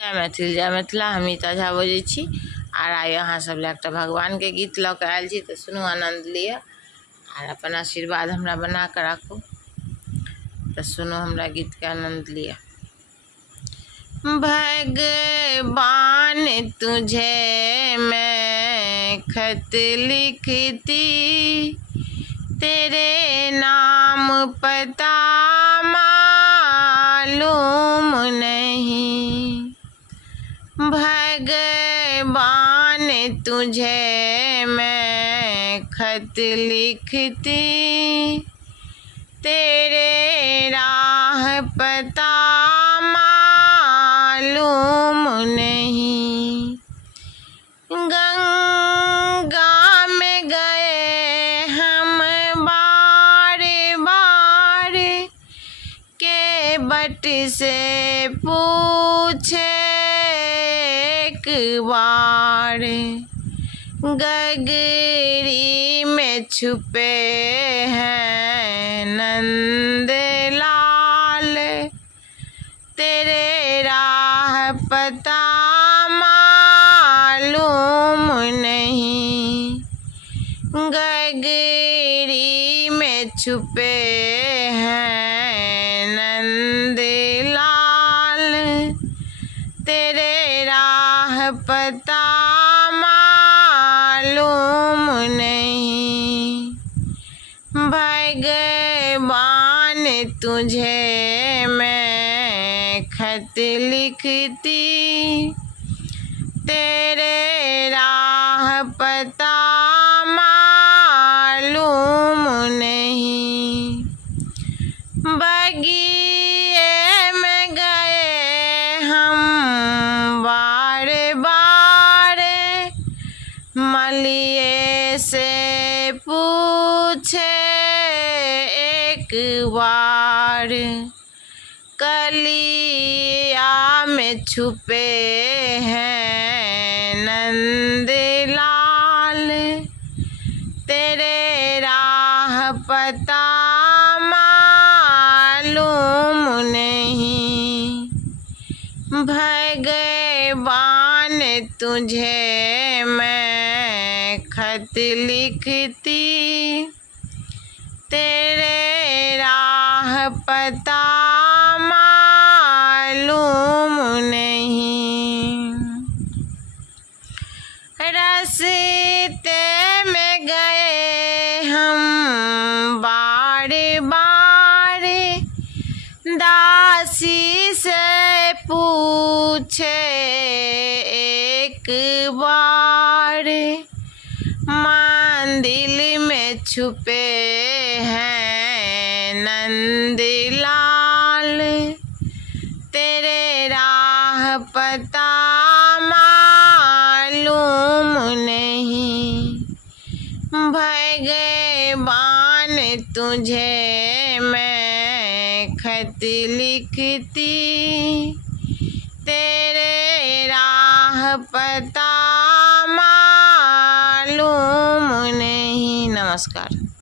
जय मैथिल जय मिथिला। हम ईता झा बजै छी आर आइ अहाँ सब लए एकटा भगवान के गीत लऽ कऽ आयल छी, तऽ सुनू, आनंद लिअ आर अपन आशीर्वाद हमरा बना कऽ राखू। तऽ सुनू, हमरा गीत के आनंद लिअ। भगवान तुझे मैं खत लिखती, तेरे नाम पता मालूम नहीं। भगवान तुझे मैं खत लिखती, तेरे राह पता मालूम नहीं। गंगा में गए हम बार बार, के बट से पूछे एक बार। गगरी में छुपे हैं नंद लाल, तेरे राह पता मालूम नहीं। गगरी में छुपे हैं नंद लाल, तेरे राह पता मालूम नहीं। भगवान तुझे मैं खत लिखती, तेरे राह पता मालूम नहीं। बगिए में गए हम बार बार, मलिए से पूछे एक बार। कलिया में छुपे हैं नंद लाल, तेरे राह पता मालूम नहीं। भगवान तुझे मैं खत लिखती, तेरे राह पता मालूम नहीं। रास्ते में गए हम बार बार, दासी से पूछे एक बार। मंदिर में छुपे हैं नंद लाल, तेरे राह पता मालूम नहीं। भगवान तुझे मैं खत लिखती, तेरे राह पता मालूम नहीं। नमस्कार।